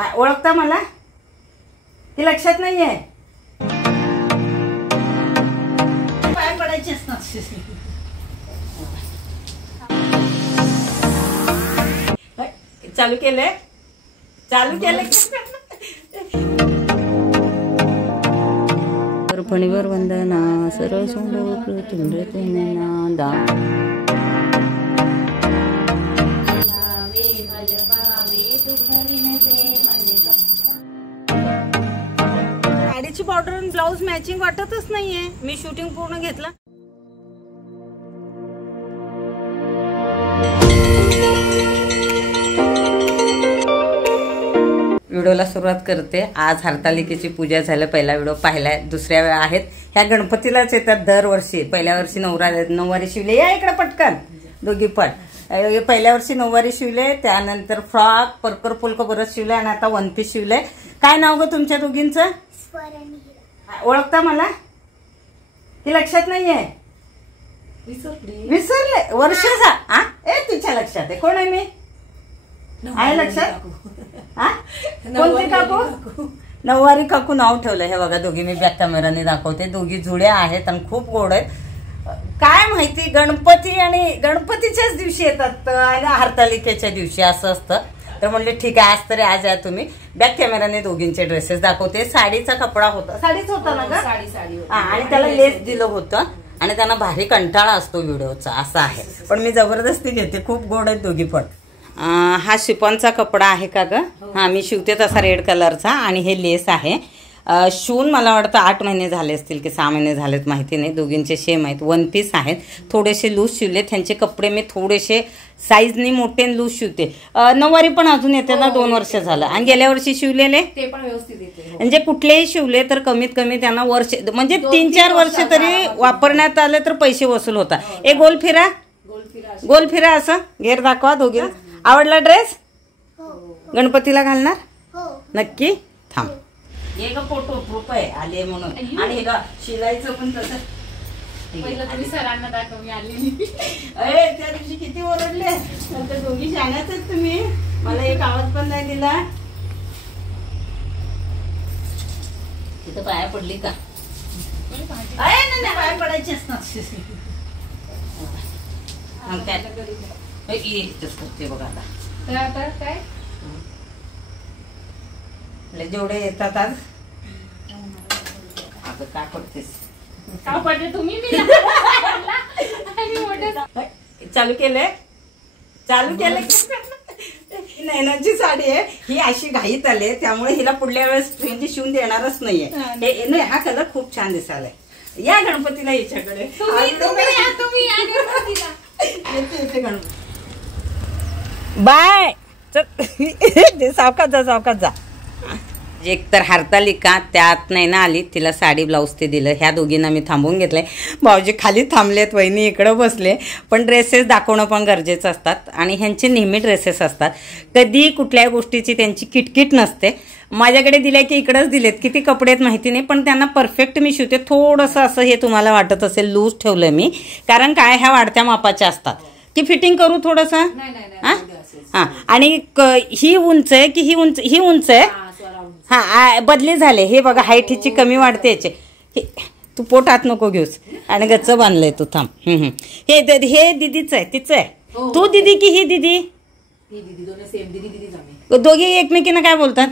ओळखता मला? ती लक्षात नाहीये. पाय पडायचे असतात. चालू केलंय. फणीवर वंदना सरळ सोंड तुंडा साडीची बॉर्डर आणि ब्लाउज मॅचिंग वाटतच नाहीये. मी शूटिंग पूर्ण घेतलं. व्हिडिओला सुरुवात करते. आज हरतालिकेची पूजा झालं. पहिला व्हिडिओ पाहिलाय, दुसऱ्या वेळा आहेत ह्या गणपतीलाच येतात दरवर्षी. पहिल्या वर्षी नऊवारी शिवले. या इकडे पटकन दोघी पण. पहिल्या वर्षी नऊवारी शिवले, त्यानंतर फ्रॉक परकर पुलक बरंच शिवले आणि आता वन पीस शिवले. काय नाव ग तुमच्या दोघींचं? ओळखता मला? ती लक्षात नाहीये. विसरले वर्षाचा. तुझ्या लक्षात आहे. कोण आहे मी? आहे लक्षात? कोणते काकू? नऊवारी काकू नाव ठेवलं. हे बघा दोघी मी बॅक कॅमेराने दाखवते. दोघी जुड्या आहेत आणि खूप गोड आहेत. काय माहिती, गणपती आणि गणपतीच्याच दिवशी येतात आणि हरतालिकेच्या दिवशी असं असतं. तर म्हणले ठीक आहे, आज तरी आज या तुम्ही. बॅक कॅमेराने दोघींचे ड्रेसेस दाखवते. साडीचा कपडा होता, साडीच होता ना ग? साडी. आणि त्याला लेस दिलं होतं आणि त्यांना भारी कंटाळा असतो व्हिडिओचा, असं आहे. पण मी जबरदस्ती घेते. खूप गोड आहेत दोघी पण. हा शिफॉनचा कपडा आहे का ग? हा, मी शिवते तसा रेड कलरचा. आणि हे लेस आहे. शिवून मला वाटतं 8 महिने झाले असतील की 6 महिने झालेत, माहिती नाही. दोघींचे सेम आहेत. वन पीस आहेत. थोडेसे लूज शिवले. त्यांचे कपडे मी थोडेसे साईजनी मोठे लूज शिवते. नऊवारी पण अजून येते ना, 2 वर्ष झालं. आणि गेल्या वर्षी शिवलेले ते पण व्यवस्थित येते. म्हणजे कुठलेही शिवले तर कमीत कमी त्यांना वर्ष, म्हणजे 3-4 वर्ष तरी वापरण्यात आले तर पैसे वसूल होतात. एक गोल फिरा असं घेर दाखवा दोघी. आवडला ड्रेस? गणपतीला घालणार नक्की? थांब, हे ग फोटो प्रूफ आहे आले म्हणून. आणि हे शिलाईचं पण तसं. सरांना दाखव मी आली. त्या दिवशी किती ओरडले. तर दोघी शाण्याच आहेत तुम्ही. मला एक आवाज पण नाही दिला. तिथं पाया पडली का? नाही, पाया पडायची असतात. करते बघा आता. काय जेवढे येतात आज. आता काय पडतेस? का पडले तुम्ही? चालू केलंय. नैनाची साडी आहे ही. अशी घाईत आले त्यामुळे हिला पुढल्या वेळेस म्हणजे शिवून देणारच नाहीये. नाही, हा कलर खूप छान दिसायलाय. या गणपतीला याच्याकडे. बाय. सावकाश जा. एक तर हरतालिका त्यात नाही ना आली. तिला साडी ब्लाऊज ते दिलं. ह्या दोघींना मी थांबवून घेतलंय. भाऊजी खाली थांबलेत, वहिनी इकडं बसले. पण ड्रेसेस दाखवणं पण गरजेचं असतात. आणि ह्यांचे नेहमी ड्रेसेस असतात. कधी कुठल्याही गोष्टीची त्यांची किटकिट नसते. माझ्याकडे दिले की इकडंच दिलेत. किती कपडे आहेत माहिती नाही, पण त्यांना परफेक्ट मी शिवते. थोडंसं असं हे तुम्हाला वाटत असेल लूज ठेवलं मी, कारण काय ह्या वाढत्या मापाच्या असतात. की फिटिंग करू थोडंसं. हां, आणि ही उंच आहे की ही उंच आहे. हा, बदली झाले. हे बघा हाईट हिची कमी वाढते याचे. तू पोट हात नको घेऊस. आणि गच्च बांधलंय तू. थांब. हे दिदीचं आहे. तिचं आहे. तू दिदी की ही दिदी? दोघी एकमेकींना काय बोलतात?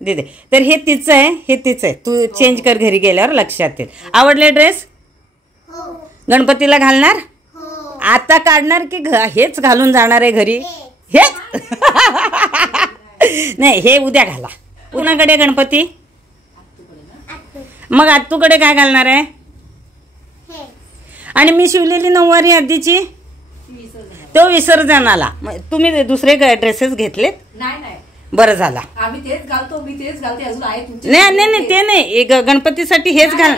दिदी. तर हे तिचं आहे. तू चेंज कर घरी गेल्यावर, लक्षात येईल. आवडले ड्रेस? गणपतीला घालणार? आता काढणार की हेच घालून जाणार आहे घरी? हेच नाही, हे उद्या घाला. कुणाकडे गणपती? मग आत्तूकडे काय घालणार आहे? आणि मी शिवलेली नऊवारी आधीची तो विसर्जनाला. तुम्ही दुसरे ड्रेसेस घेतलेत? नाही, बरं झाला. आम्ही तेच घालतो. मी तेच घालते. अजून आहे तुमचे? नाही, ते नाही. गणपतीसाठी हेच घाल.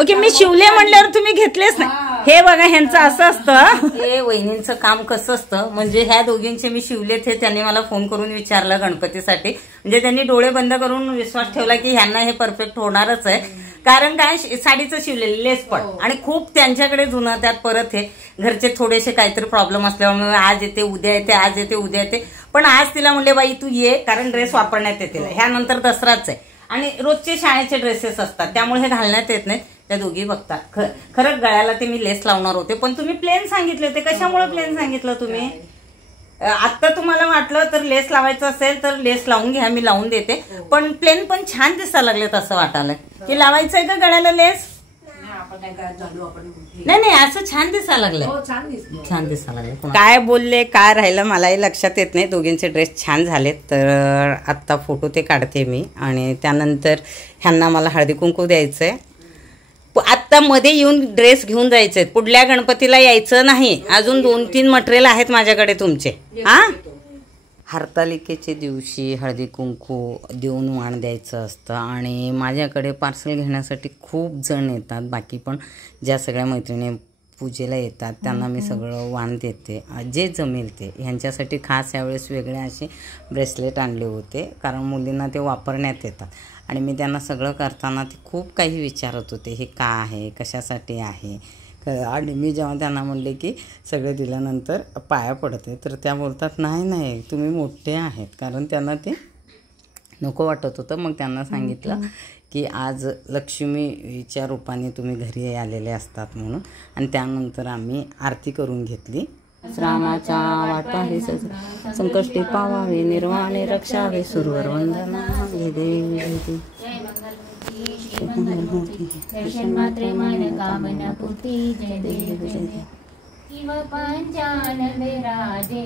ओके, मी शिवले म्हणल्यावर तुम्ही घेतलेच नाही. हे बघा ह्यांचं असं असतं. हे वहिनींचं काम कसं असतं, म्हणजे ह्या दोघींचे मी शिवलेत हे त्यांनी मला फोन करून विचारलं गणपतीसाठी. म्हणजे त्यांनी डोळे बंद करून विश्वास ठेवला की ह्यांना हे परफेक्ट होणारच आहे. कारण काय, साडीचं शिवलेलं लेस पण. आणि खूप त्यांच्याकडे जुनं. त्यात परत हे घरचे थोडेसे काहीतरी प्रॉब्लेम असल्यामुळे आज येते उद्या येते, आज येते उद्या येते. पण आज तिला म्हणले बाई तू ये, कारण ड्रेस वापरण्यात येतील. ह्यानंतर दसराच आहे आणि रोजचे शाळेचे ड्रेसेस असतात, त्यामुळे हे घालण्यात येत नाहीत. त्या दोघी बघतात. खरंच गळ्याला ते मी लेस लावणार होते, पण तुम्ही प्लेन सांगितले. ते कशामुळे प्लेन सांगितलं तुम्ही? आता तुम्हाला वाटलं तर लेस लावायचं असेल तर लेस लावून घ्या, मी लावून देते. पण प्लेन पण छान दिसायला लागलेत असं वाटायलंय की लावायचंय का गळ्याला लेस? नाही नाही, असं छान दिसायला लागलं. छान दिसायला लागलं. काय बोलले काय राहिलं मलाही लक्षात येत नाही. दोघींचे ड्रेस छान झालेत. तर आत्ता फोटो ते काढते मी आणि त्यानंतर ह्यांना मला हळदी कुंकू द्यायचंय. आत्ता मध्ये येऊन ड्रेस घेऊन जायचे. पुढल्या गणपतीला यायचं नाही. अजून 2-3 मटेरियल आहेत माझ्याकडे तुमचे. हा, हरतालिकेच्या दिवशी हळदी कुंकू देऊन वाण द्यायचं असतं आणि माझ्याकडे पार्सल घेण्यासाठी खूप जण येतात. बाकी पण ज्या सगळ्या मैत्रिणी पूजेला येतात त्यांना मी सगळं वाण देते, जे जमेल ते. ह्यांच्यासाठी खास यावेळेस वेगळे असे ब्रेसलेट आणले होते, कारण मुलींना ते वापरण्यात येतात. आणि मी त्यांना सगळं करताना ते खूप काही विचारत होते, हे का आहे, कशासाठी आहे. आणि मी जेव्हा त्यांना म्हणले की सगळं दिल्यानंतर पाया पडते, तर त्या बोलतात नाही नाही तुम्ही मोठे आहेत, कारण त्यांना ते नको वाटत होतं. मग त्यांना सांगितलं की आज लक्ष्मीच्या रूपाने तुम्ही घरी आलेले असतात म्हणून. आणि त्यानंतर आम्ही आरती करून घेतली. श्रावणाच्या वाटावे संकष्टी पावावे, निर्वाणे रक्षावे, सुरवर वंदना हे देवी. दर्शन मात्रे मन कामना पूर्ती. जय देव जय देव. शिव पंचानन विराजे,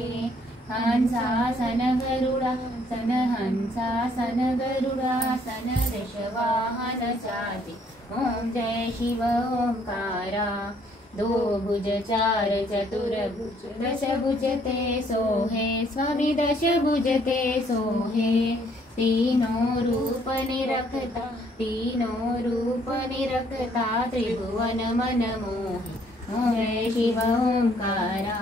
हंसासन गरुडा सन, हंसासन गरुडा सन, दशवाहन चाते. ओम जय शिव ओंकारा. दो भुज चार चतुर्भुज, दश भुज ते सोहे स्वामी, दश भुज ते सोहे. तीनों रूप निरखता, तीनों रूप निरखता, त्रिभुवन मन मोहे. ओम जय शिव ओंकारा.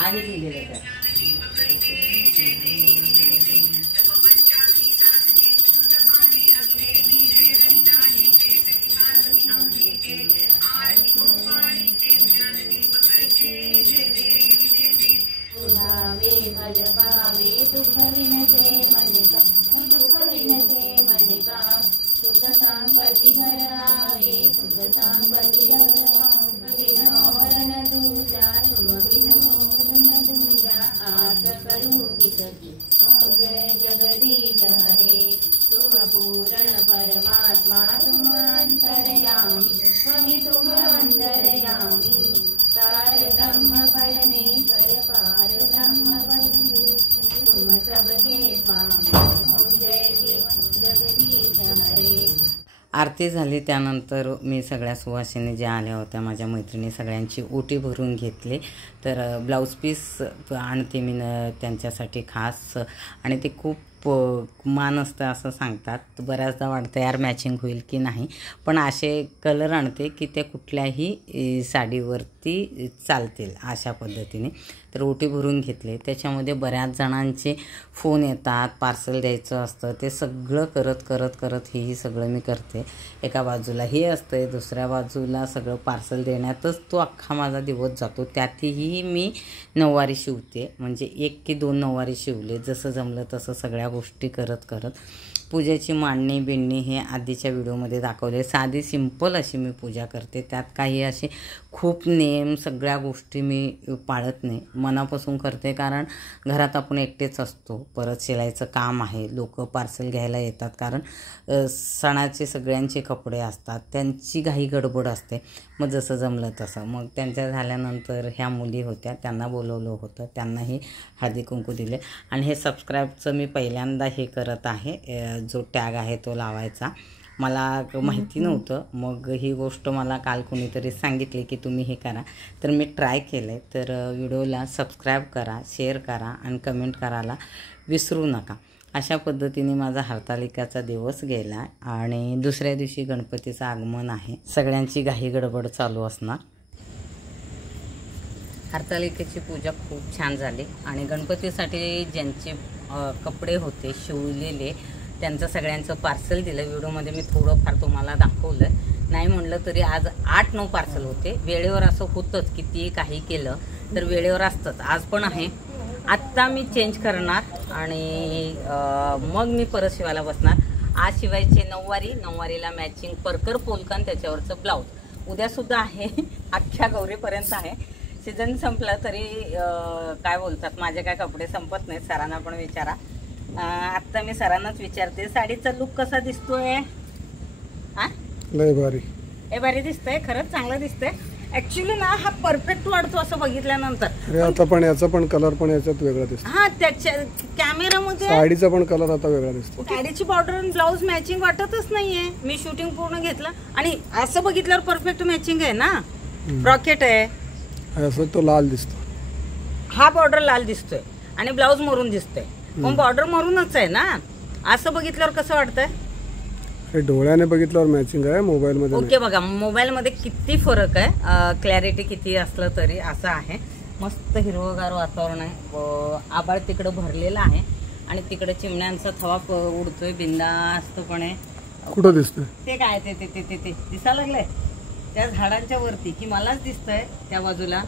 आधी दिलेलं आहे. फल पावे सुख विनसे मन का, सुख विनसे मन का. सुख संपत्ति घर आवे, सुख संपत्ति घर आवे. बिन और न दूजा, तुम बिन और न दूजा. आस करूं किसकी. ओम जय जगदीश हरे. तुम पूर्ण परमात्मा, तुम अंतर्यामी स्वामी, तुम अंतर्यामी. सार ब्रह्म परमेश्वर, पार ब्रह्म परमेश्वर, तुम सबके स्वामी. ओम जय शिव जगदीश हरे. आरती झाली. त्यानंतर मी सगळ्या सुवासिनी ज्या आल्या होत्या माझ्या मैत्रिणी सगळ्यांची ओटी भरून घेतली. तर ब्लाऊज पीस आणते मी त्यांच्यासाठी खास, आणि ते खूप मान असतं असं सांगतात. बऱ्याचदा वाटतं यार मॅचिंग होईल की नाही, पण असे कलर आणते की ते कुठल्याही साडीवरती चालतील अशा पद्धतीने. तर ओटी भरून घेतले. त्याच्यामध्ये बऱ्याच जणांचे फोन येतात, पार्सल द्यायचं असतं, ते सगळं करत हेही सगळं मी करते. एका बाजूला हे असतं, दुसऱ्या बाजूला सगळं पार्सल देण्यातच तो अख्खा माझा दिवस जातो. त्यातही मी नऊवारी शिवते, म्हणजे 1 की 2 नऊवारी शिवले, जसं जमलं तसं सगळ्या गोष्टी करत पूजेची मांडणी बिंडणी हे आधीच्या व्हिडिओमध्ये दाखवले. साधी सिंपल अशी मी पूजा करते. त्यात काही असे खूप नेम सगळ्या गोष्टी मी पाळत नाही, मनापासून करते. कारण घरात आपण एकटेच असतो, परत शिलाईचं काम आहे, लोक पार्सल घ्यायला येतात, कारण सणाचे सगळ्यांचे कपडे असतात, त्यांची घाई गडबड असते. मग जसं जमलं तसं. मग त्यांच्या झाल्यानंतर ह्या मुली होत्या, त्यांना बोलवलं होतं, त्यांनाही हळदी कुंकू दिले. आणि हे सबस्क्राईबचं मी पहिल्यांदा हे करत आहे, जो टॅग आहे तो लावायचा. मला माहिती नव्हतं, मग ही गोष्ट मला काल कोणीतरी सांगितली की तुम्ही हे करा, तर मी ट्राय केलं. तर व्हिडिओला सबस्क्राईब करा, शेअर करा आणि कमेंट करायला विसरू नका. अशा पद्धतीने माझा हरतालिकाचा दिवस गेला आणि दुसऱ्या दिवशी गणपतीचं आगमन आहे. सगळ्यांची घाई गडबड चालू असणार. हरतालिकेची पूजा खूप छान झाली आणि गणपतीसाठी ज्यांचे कपडे होते शिवलेले त्यांचं सगळ्यांचं पार्सल दिलं. व्हिडिओमध्ये मी थोडंफार तुम्हाला दाखवलं. नाही म्हणलं तरी आज 8-9 पार्सल होते. वेळेवर असं होतंच, किती काही केलं तर वेळेवर असतंच. आज पण आहे. आत्ता मी चेंज करणार आणि मग मी परत शिवायला बसणार. आज शिवायचे नऊवारीला मॅचिंग परकर पोलकन त्याच्यावरचं ब्लाऊज. उद्यासुद्धा आहे, अख्ख्या गौरीपर्यंत आहे. सीझन संपला तरी काय बोलतात, माझे काय कपडे संपत नाहीत. सरांना पण विचारा. आत्ता मी सरांनाच विचारते, साडीचा लुक कसा दिसतोय? हा लय भारी. भारी दिसतंय, खरंच चांगलं दिसतंय. ऍक्च्युली ना हा परफेक्ट वाटतो असं बघितल्यानंतर. अरे आता पण याचा पण कलर पण याच्यात वेगळा दिसतो. हा त्याच्या कॅमेरामध्ये साडीचा पण कलर आता वेगळा दिसतो. साडीची बॉर्डर आणि ब्लाऊज मॅचिंग वाटतच नाहीये. मी शूटिंग पूर्ण घेतलं आणि असं बघितल्यावर परफेक्ट मॅचिंग आहे ना. रॉकेट आहे, असं तो लाल दिसतो. हा बॉर्डर लाल दिसतोय आणि ब्लाऊज मरून दिसतोय, पण बॉर्डर मरूनच आहे ना. असं बघितल्यावर कसं वाटतंय? हे डोळ्याने बघितल्यावर मॅचिंग आहे, मोबाईल मध्ये ओके. बघा मोबाईल मध्ये किती फरक आहे, क्लॅरिटी किती असलं तरी असं आहे. मस्त हिरवगार वातावरण आहे. आभाळ तिकडं भरलेलं आहे आणि तिकडे चिमण्यांचा थवा उडतोय बिंदास्तपणे. कुठं दिसतोय ते काय ते ते ते ते दिसायला लागलंय त्या झाडांच्या वरती, की मलाच दिसतंय त्या बाजूला.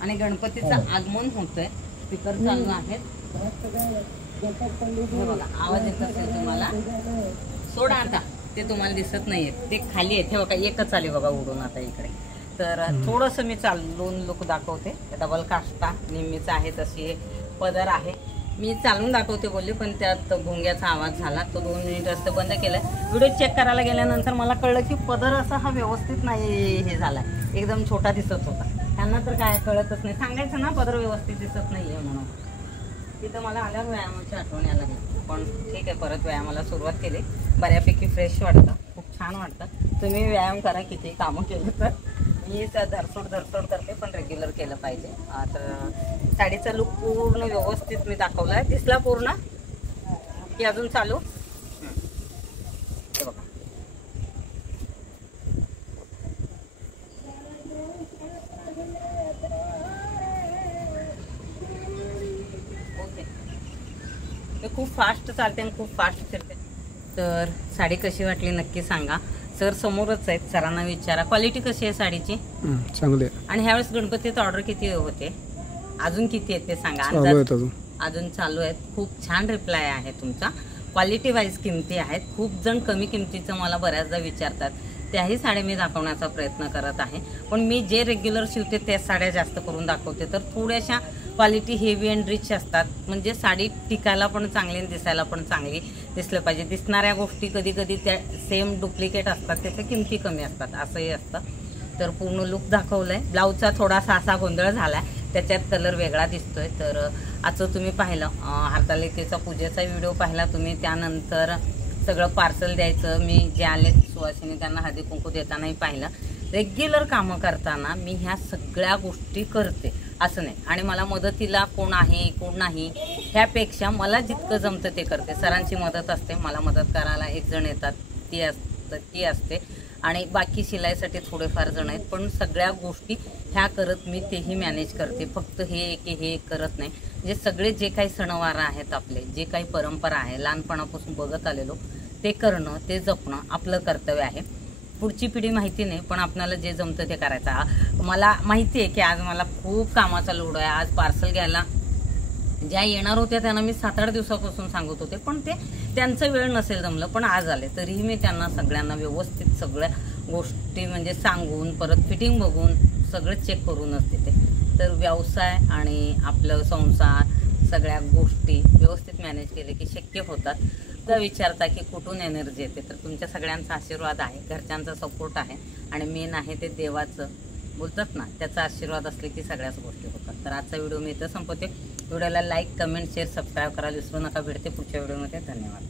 आणि गणपतीचं आगमन होतंय, स्पीकर चालू आहेत. बघा आवाज येत असेल तुम्हाला. सोडा आता, ते तुम्हाला दिसत नाहीये, ते खाली आहे. हे बघा एकच आले बघा उडून आता इकडे. तर थोडंसं मी चालून लुक दाखवते. डबल काष्टा निम्मीचा आहे, तशी पदर आहे. मी चालून दाखवते बोलले, पण त्यात भुंग्याचा आवाज झाला. तो 2 मिनिट असं बंद केलं. व्हिडिओ चेक करायला गेल्यानंतर मला कळलं की पदर असा हा व्यवस्थित नाही हे झाला, एकदम छोटा दिसत होता. त्यांना तर काय कळतच नाही. सांगायचं ना पदर व्यवस्थित दिसत नाहीये म्हणून. तिथं मला आल्यावर व्यायामाची आठवण यायला लागली. पण ठीक आहे, परत व्यायामाला सुरुवात केली. बऱ्यापैकी फ्रेश वाटतं, खूप छान वाटतं. तुम्ही व्यायाम करा, किती कामं केलं तर. मी धरसोड करते, पण रेग्युलर केलं पाहिजे. आता साडीचा लुक पूर्ण व्यवस्थित मी दाखवलाय. दिसला पूर्ण की अजून चालू? हे बघा ओके. ते खूप फास्ट चालते आणि खूप फास्ट फिरते. तर साडी कशी वाटली नक्की सांगा. सर समोरच आहेत, सरांना विचारा. क्वालिटी कशी आहे साडीची? चांगली आहे. आणि ह्यावेळेस गणपतीत ऑर्डर किती होते, अजून किती आहेत ते सांगा. अजून चालू आहेत. खूप छान रिप्लाय आहे तुमचा. क्वालिटी वाईज किमती आहेत. खूप जण कमी किमतीचं मला बऱ्याचदा विचारतात, त्याही साड्या मी दाखवण्याचा प्रयत्न करत आहे. पण मी जे रेग्युलर शिवते त्याच साड्या जास्त करून दाखवते. तर थोड्याशा क्वालिटी हेवी अँड रिच असतात, म्हणजे साडी टिकायला पण चांगली आणि दिसायला पण चांगली दिसलं पाहिजे. दिसणाऱ्या गोष्टी कधी कधी त्या सेम डुप्लिकेट असतात, त्याच्या किमती कमी असतात, असंही असतं. तर पूर्ण लुक दाखवलंय. ब्लाऊजचा थोडासा असा गोंधळ झालाय, त्याच्यात कलर वेगळा दिसतोय. तर आजचं तुम्ही पाहिलं, हरतालिकेचा पूजेचा व्हिडिओ पाहिला तुम्ही. त्यानंतर सगळं पार्सल द्यायचं, मी जे आले सुवासिनी त्यांना हळदी कुंकू देतानाही पाहिलं. रेग्युलर कामं करताना मी ह्या सगळ्या गोष्टी करते असं नाही. आणि मला मदतीला कोण आहे कोण नाही ह्यापेक्षा मला जितकं जमतं ते करते. सरांची मदत असते, मला मदत करायला 1 जण येतात, ती असते. आणि बाकी शिलाईसाठी थोडेफार जण आहेत. पण सगळ्या गोष्टी ह्या करत मी तेही मॅनेज करते. फक्त हे एक करत नाही. म्हणजे सगळे जे काही सणवार आहेत आपले, जे काही परंपरा आहे लहानपणापासून बघत आलेलो, ते करणं, ते जपणं आपलं कर्तव्य आहे. पुढची पिढी माहिती नाही, पण आपल्याला जे जमतं ते करायचं. मला माहिती आहे की आज मला खूप कामाचा लोड आहे. आज पार्सल घ्यायला ज्या येणार होत्या त्यांना मी 7-8 दिवसापासून सांगत होते, पण ते त्यांचं वेळ नसेल जमलं. पण आज आले, तरीही मी त्यांना सगळ्यांना व्यवस्थित सगळ्या गोष्टी म्हणजे सांगून, परत फिटिंग बघून सगळं चेक करूनच देते. तर व्यवसाय आणि आपलं संसार सगळ्या गोष्टी व्यवस्थित मॅनेज केले की शक्य होतात. तर विचारता की कुठून एनर्जी येते, तर तुमच्या सगळ्यांचा आशीर्वाद आहे, घरच्यांचा सपोर्ट आहे आणि मेन आहे ते देवाचं बोलतात ना, त्याचा आशीर्वाद असले की सगळ्याच गोष्टी होतात. तर आजचा व्हिडिओ मी इथं संपवते. व्हिडिओला लाईक, कमेंट, शेअर, सबस्क्राईब करायला विसरू नका. भेटते पुढच्या व्हिडिओमध्ये. धन्यवाद.